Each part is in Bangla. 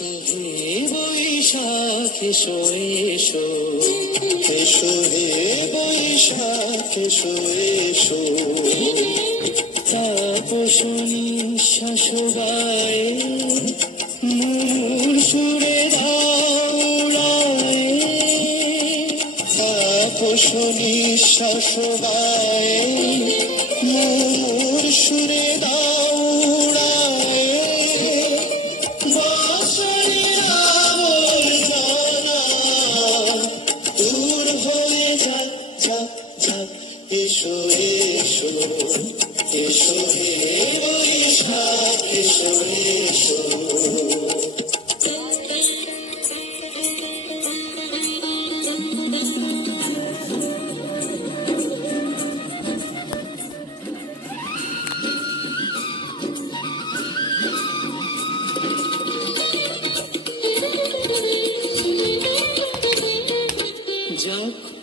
এসো হে বৈশাখ এসো এসো। এসো হে বৈশাখ এসো এসো তাপসনী শাসগায়ে মুর সুরে দাউড়ায় যাক যাক এসো এসো এসো।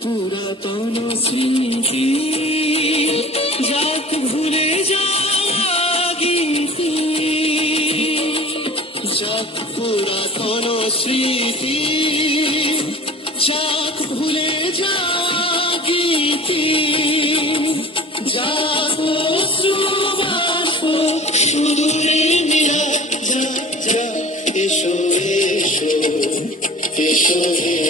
পুরাতন স্মৃতি যাক ভুলে যাওয়া গীতি যাক পুরাতন স্মৃতি, যাক ভুলে যা গীতি যাক অশ্রুবাষ্প সুদূরে নিরা যা যা এসো এসো এসো।